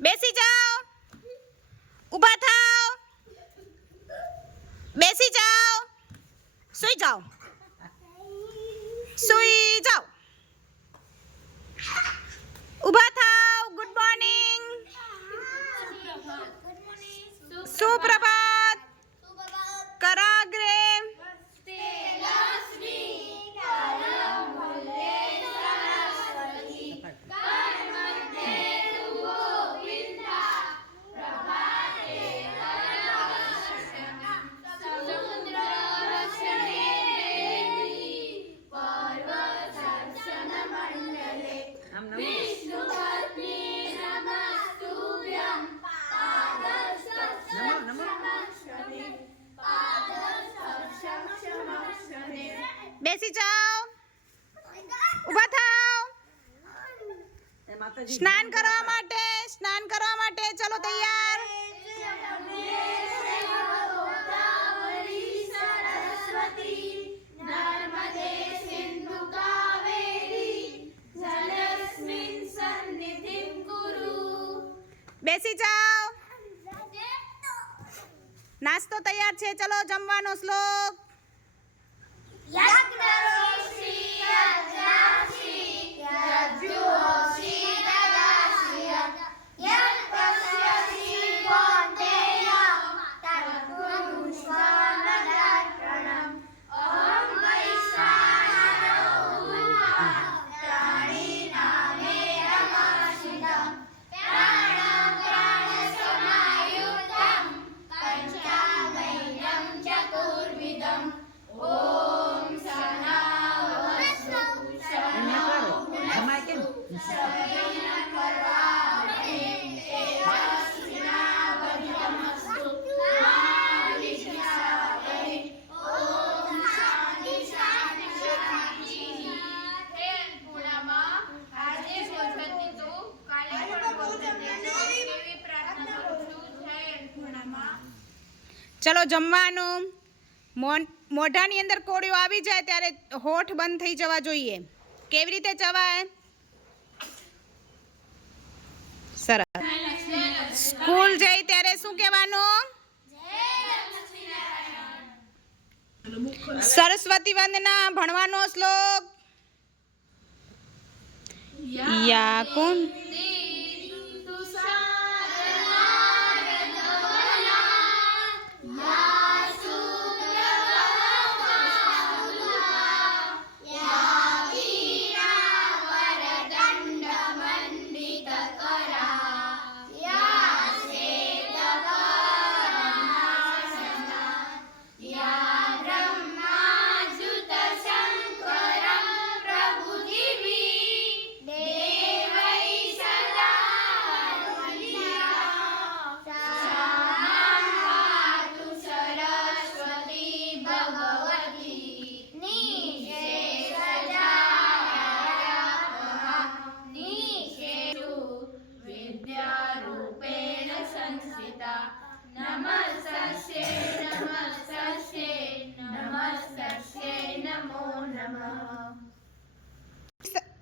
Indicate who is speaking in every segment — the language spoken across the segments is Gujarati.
Speaker 1: બેસી જાઓ. ઊભા થાઓ. બેસી જાઓ. સુઈ જાઓ. સુઈ જાઓ. ઊભા થાઓ. બેસી જાઓ ઊભા થાઓ સ્નાન કરવા માટે સ્નાન કરવા માટે ચલો તૈયાર બેસી જાઓ નાસ્તો તૈયાર છે ચલો જમવાનો શ્લોક
Speaker 2: Jak!
Speaker 1: ચલો જમવાનું. મોઢાની અંદર કોળીઓ આવી જાય ત્યારે હોઠ બંધ થઈ જવા જોઈએ. કેવી રીતે ચવાય? સરસ.
Speaker 3: સ્કૂલ
Speaker 1: જઈ ત્યારે શું કહેવાનું? સરસ્વતી વંદના, ભણવાનો શ્લોક.
Speaker 3: યા કું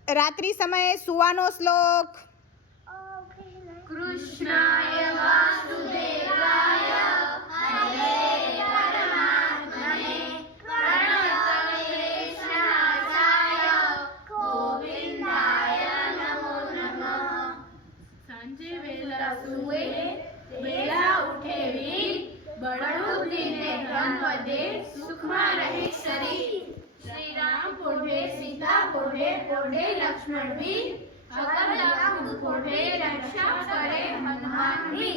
Speaker 1: રાત્રિ સમયે સુવાનો શ્લોક
Speaker 3: કૃષ્ણાય વાસુદેવાય હરે પરમાત્મને પ્રણતક્લેશનાશાય ગોવિંદાય નમો નમઃ સાંજે વેલા સુએ વેલા ઉઠેવી બળબુદ્ધિને ધન વધે સુખમાં રહે શરીર શ્રી રામ પોઢે लक्ष्मण भी अगर करे हनुमान भी